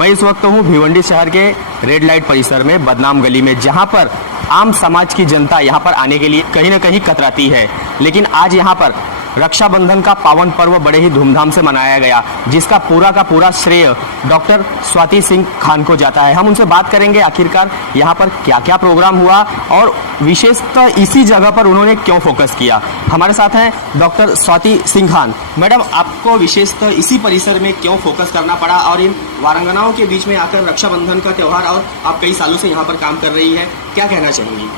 मैं इस वक्त हूँ भिवंडी शहर के रेड लाइट परिसर में, बदनाम गली में, जहाँ पर आम समाज की जनता यहाँ पर आने के लिए कहीं न कहीं कतराती है। लेकिन आज यहाँ पर रक्षाबंधन का पावन पर्व बड़े ही धूमधाम से मनाया गया, जिसका पूरा का पूरा श्रेय डॉक्टर स्वाति सिंह खान को जाता है। हम उनसे बात करेंगे आखिरकार यहाँ पर क्या क्या प्रोग्राम हुआ और विशेषतः इसी जगह पर उन्होंने क्यों फोकस किया। हमारे साथ हैं डॉक्टर स्वाति सिंह खान। मैडम, आपको विशेषतः इसी परिसर में क्यों फोकस करना पड़ा और इन वारंगनाओं के बीच में आकर रक्षाबंधन का त्यौहार, और आप कई सालों से यहाँ पर काम कर रही है, क्या कहना चाहेंगी?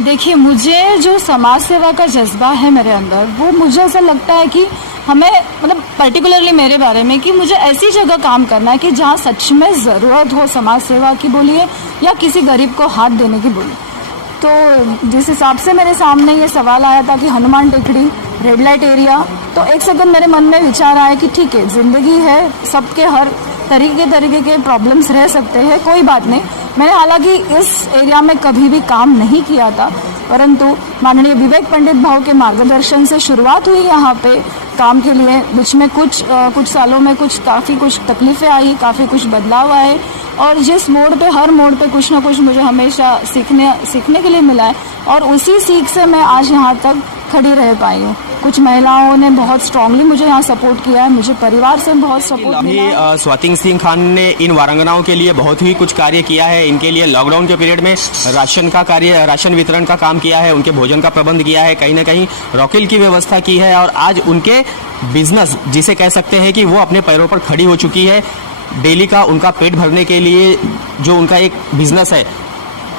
देखिए, मुझे जो समाज सेवा का जज्बा है मेरे अंदर, वो मुझे ऐसा लगता है कि हमें, मतलब पर्टिकुलरली मेरे बारे में, कि मुझे ऐसी जगह काम करना है कि जहाँ सच में ज़रूरत हो समाज सेवा की बोलिए या किसी गरीब को हाथ देने की बोलिए। तो जिस हिसाब से मेरे सामने ये सवाल आया था कि हनुमान टेकड़ी, रेड लाइट एरिया, तो एक सेकंड मेरे मन में विचार आया कि ठीक है, ज़िंदगी है, सबके हर तरीके के प्रॉब्लम्स रह सकते हैं, कोई बात नहीं। मैंने हालांकि इस एरिया में कभी भी काम नहीं किया था, परंतु माननीय विवेक पंडित भाव के मार्गदर्शन से शुरुआत हुई यहाँ पे काम के लिए। बीच में कुछ सालों में काफ़ी कुछ तकलीफ़ें आई, काफ़ी कुछ बदलाव आए, और जिस मोड़ पे, हर मोड़ पे कुछ ना कुछ मुझे हमेशा सीखने के लिए मिला है, और उसी सीख से मैं आज यहाँ तक खड़ी रह पाई हूँ। कुछ महिलाओं ने बहुत स्ट्रांगली मुझे यहाँ सपोर्ट किया है, मुझे परिवार से बहुत सपोर्ट मिला है। स्वाति सिंह खान ने इन वारंगनाओं के लिए बहुत ही कुछ कार्य किया है। इनके लिए लॉकडाउन के पीरियड में राशन वितरण का काम किया है, उनके भोजन का प्रबंध किया है, कहीं ना कहीं रॉकेल की व्यवस्था की है, और आज उनके बिजनेस, जिसे कह सकते हैं कि वो अपने पैरों पर खड़ी हो चुकी है। डेली का उनका पेट भरने के लिए जो उनका एक बिजनेस है,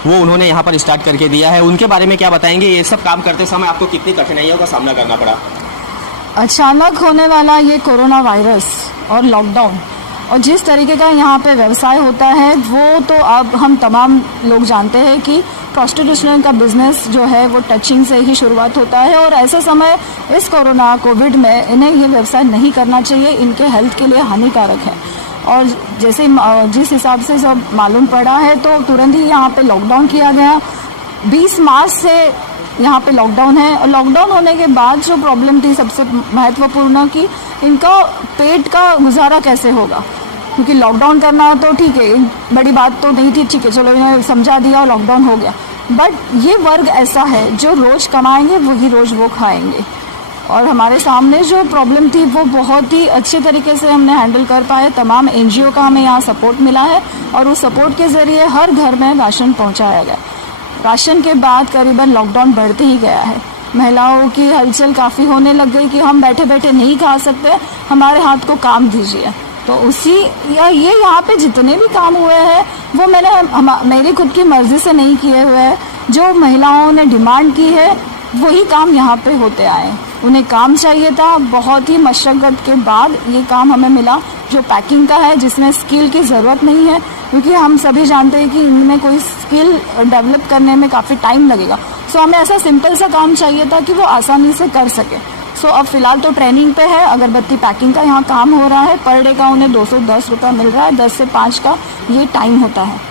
वो उन्होंने यहाँ पर स्टार्ट करके दिया है। उनके बारे में क्या बताएंगे? ये सब काम करते समय आपको कितनी कठिनाइयों का सामना करना पड़ा? अचानक होने वाला ये कोरोना वायरस और लॉकडाउन, और जिस तरीके का यहाँ पे व्यवसाय होता है, वो तो अब हम तमाम लोग जानते हैं कि प्रोस्टिट्यूशन का बिजनेस जो है वो टचिंग से ही शुरुआत होता है, और ऐसे समय इस कोविड में इन्हें ये व्यवसाय नहीं करना चाहिए, इनके हेल्थ के लिए हानिकारक है। और जैसे जिस हिसाब से सब मालूम पड़ा है, तो तुरंत ही यहाँ पे लॉकडाउन किया गया। 20 मार्च से यहाँ पे लॉकडाउन है, और लॉकडाउन होने के बाद जो प्रॉब्लम थी सबसे महत्वपूर्ण, कि इनका पेट का गुजारा कैसे होगा, क्योंकि लॉकडाउन करना तो ठीक है, बड़ी बात तो नहीं थी, ठीक है, चलो इन्हें समझा दिया और लॉकडाउन हो गया। बट ये वर्ग ऐसा है जो रोज़ कमाएंगे वही रोज़ वो खाएंगे, और हमारे सामने जो प्रॉब्लम थी वो बहुत ही अच्छे तरीके से हमने हैंडल कर पाए। तमाम NGO का हमें यहाँ सपोर्ट मिला है, और उस सपोर्ट के ज़रिए हर घर में राशन पहुँचाया गया। राशन के बाद करीबन लॉकडाउन बढ़ते ही गया है। महिलाओं की हलचल काफ़ी होने लग गई कि हम बैठे बैठे नहीं खा सकते, हमारे हाथ को काम दीजिए। तो ये यहाँ पे जितने भी काम हुए हैं वो मेरी खुद की मर्जी से नहीं किए हुए हैं, जो महिलाओं ने डिमांड की है वही काम यहाँ पे होते आए। उन्हें काम चाहिए था, बहुत ही मशक्क़त के बाद ये काम हमें मिला, जो पैकिंग का है, जिसमें स्किल की ज़रूरत नहीं है, क्योंकि हम सभी जानते हैं कि इनमें कोई स्किल डेवलप करने में काफ़ी टाइम लगेगा। सो हमें ऐसा सिंपल सा काम चाहिए था कि वो आसानी से कर सके। सो अब फ़िलहाल तो ट्रेनिंग पे है, अगरबत्ती पैकिंग का यहाँ काम हो रहा है। पर डे का उन्हें 210 रुपये मिल रहा है, 10 से 5 का ये टाइम होता है।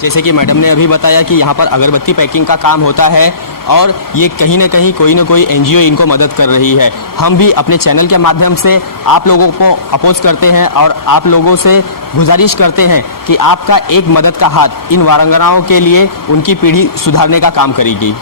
जैसे कि मैडम ने अभी बताया कि यहाँ पर अगरबत्ती पैकिंग का काम होता है, और ये कहीं ना कहीं कोई ना कोई NGO इनको मदद कर रही है। हम भी अपने चैनल के माध्यम से आप लोगों को अपोज करते हैं, और आप लोगों से गुजारिश करते हैं कि आपका एक मदद का हाथ इन वारंगनाओं के लिए उनकी पीढ़ी सुधारने का काम करेगी।